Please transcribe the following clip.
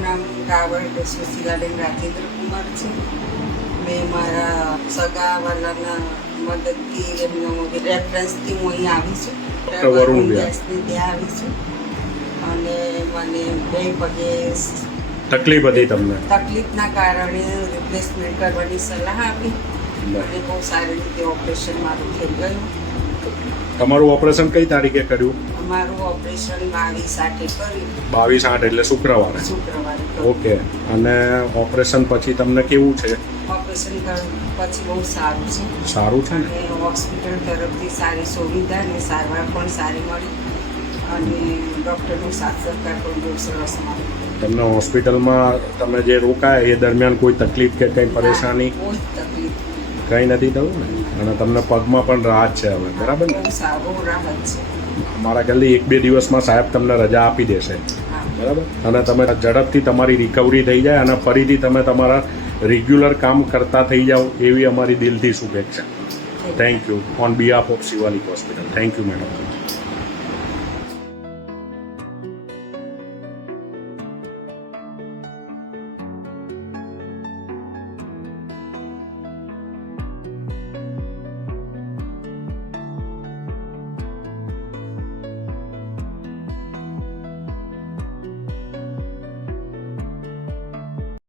નામ રાવળ સુશીલાબેન રાજેન્દ્ર કુમાર છે. મેં મારા સગાવાલાના મદદથી એમનો રેફરન્સથી હું અહીં આવી છું. વરુણ વ્યાસની ત્યાં આવી છું અને મને બે પગે તકલીફ હતી તમને? તકલીફના કારણે રિપ્લેસમેન્ટ કરવાની સલાહ આપી અને બહુ સારી રીતે ઓપરેશન મારું થઈ ગયું. તમારું ઓપરેશન કઈ તારીખે કર્યું? અમારું ઓપરેશન 22/8 કર્યું. 22/8 એટલે શુક્રવારે. શુક્રવારે. ઓકે. અને ઓપરેશન પછી તમને કેવું છે? ઓપરેશન પછી બહુ સારું છે. સારું છે ને? અને હોસ્પિટલ તરફથી સારી સુવિધા અને સારવાર પણ સારી મળી અને ડૉક્ટરનો સાથ સહકાર પણ બહુ સરસ મળ્યો. તમને હોસ્પિટલમાં તમે જે રોકાયા એ દરમિયાન કોઈ તકલીફ કે કંઈ પરેશાની? કોઈ તકલીફ કંઈ નથી થયું ને? અને તમને પગમાં પણ રાહત છે હવે, બરાબર ને? બહુ સારું રાહત છે. મારા ખ્યાલથી 1-2 દિવસમાં સાહેબ તમને રજા આપી દેશે, બરાબર? અને તમે ઝડપથી તમારી રિકવરી થઈ જાય અને ફરીથી તમે તમારા રેગ્યુલર કામ કરતા થઈ જાઓ એવી અમારી દિલથી શુભેચ્છા. Thank you on behalf of Shivalik hospital. Thank you madam.